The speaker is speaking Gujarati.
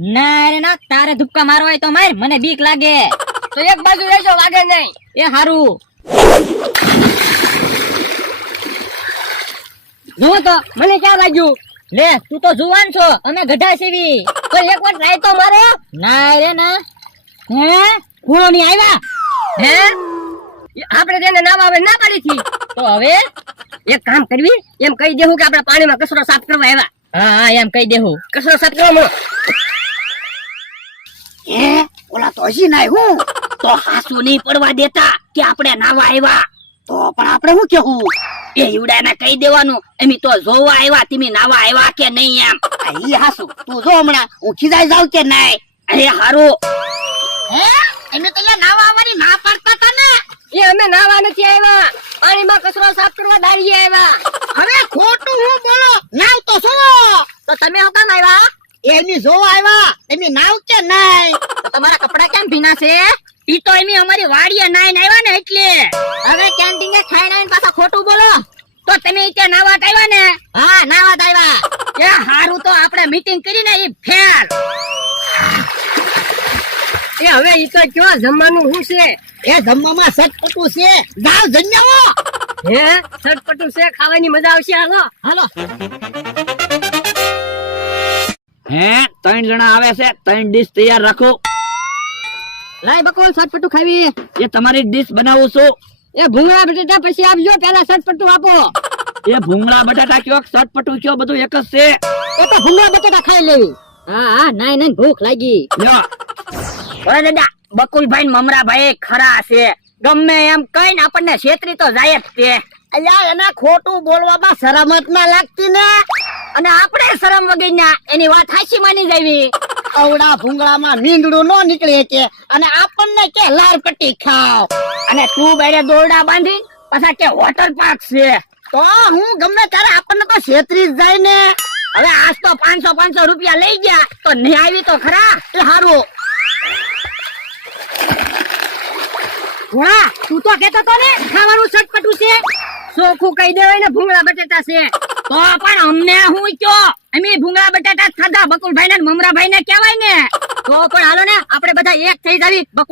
ના રે ના, તારે ધુપકા મારવા હોય તો માર, મને બીક લાગે. તો એક બાજુ રહેજો, વાગે નહીં. એ હારું. જુઓ તો મને ક્યાં લાગ્યું? લે તું તો જુવાન છો, અમે ગઢા સેવી. તો એક વાર ટ્રાય તો મારો. ના રે ના. હે પૂરો ની આવ્યા? હે આપણે તેને નામ આવે ના પાડી થી. તો હવે એક કામ કરવી, એમ કહી દેવું કે આપણે પાણીમાં કચરો સાફ કરવા આવ્યા. હા હા એમ કહી દેવું. કચરો સાફ કરવા મળો. ઓલા તો હસી નાય હું તો હાસુ નહીં પડવા દેતા કે આપણે નાવા આવ્યા. તો પણ આપણે શું કેવું? એ ઈવડાને કહી દેવાનું એમ તો જોવા આવ્યા, તમે નાવા આવ્યા કે નહીં એમ. આ ઈ હાસુ તું જો હમણાં હું ખીજાઈ જાવ કે નહીં? અરે હારું. હે એને તો નાવા આવવાની ના પાડતા હતા ને. એ અમે નાવા નથી આવ્યા, પાણીમાં કચરો સાફ કરવા દાડીએ આવ્યા. હવે ખોટું હું બોલો, નાવ તો છો. તો તમે શું કામ આવ્યા? એની જોવા આવ્યા, તમે નાવ કે નહીં? તો તમારા કપડા કેમ ભીના છે? ઈ તો એમી અમારી વાડીએ નાઈને આવ્યા ને એટલે. હવે કેન્ટીને ખાઈને આવીને પાછા ખોટું બોલો. તો તમે ત્યાં નાવા જ આવ્યા ને? હા નાવા જ આવ્યા. એ હારું, તો આપણે મીટિંગ કરીને ઈ ફેલ. એ હવે ઈ તો કયો જમવાનું શું છે? એ જમવામાં સટપટું છે, જાવ જમ્યાવો. હે સટપટું છે, ખાવાની મજા આવશે. હાલો હાલો. હે 3 જણા આવે છે, 3 ડીશ તૈયાર રાખો. લાય બકોલ સટપટું ખાવી. એ તમારી ડીશ બનાવું છું. એ ભૂંગળા બટેટા પછી આપજો, પેલા સટપટું આપો. એ ભૂંગળા બટાટા કયો સટપટું કયો બધું એક જ છે. એ તો ભૂંગળા બટેટા ખાઈ લેવી. હા હા નાઈ નાઈ ભૂખ લાગી. લ્યો ઓય દાદા, બકુલભાઈ ને મમરાભાઈ ખરા છે. ગમે એમ કઈને આપણને છેતરી તો જાય જ તે. અલ્યા એના ખોટું બોલવામાં શરમ જ ના લાગતી ને. અને આપણે શરમ વગરના એની વાત હાચી માની જાવી. અવડા ભૂંગળામાં મીંદડું નો નીકળે કે, અને આપણને કે લારપટ્ટી ખાવ. અને તું બેરે દોરડા બાંધી પાછા કે વોટર પાર્ક છે. તો હું ગમે ત્યારે આપણને તો છેતરી જ જાય ને. હવે આજ તો 500 રૂપિયા લઈ ગયા તો નહીં આવી તો ખરા. એ હારું. ભોળા, તું તો કેતો તો ને ખાવાનું ચટપટું છે. ચોખ્ખું કહી દેવાય ને ભૂંગળા બટેટા છે. તો પણ અમને હું કયો, અમે ભૂંગળા બટાટા જ ખાધા. બકુલભાઈ ને મમરાભાઈ ને કહેવાય ને. તો પણ હાલો ને આપણે બધા એક થઈ જાવી. બકુલ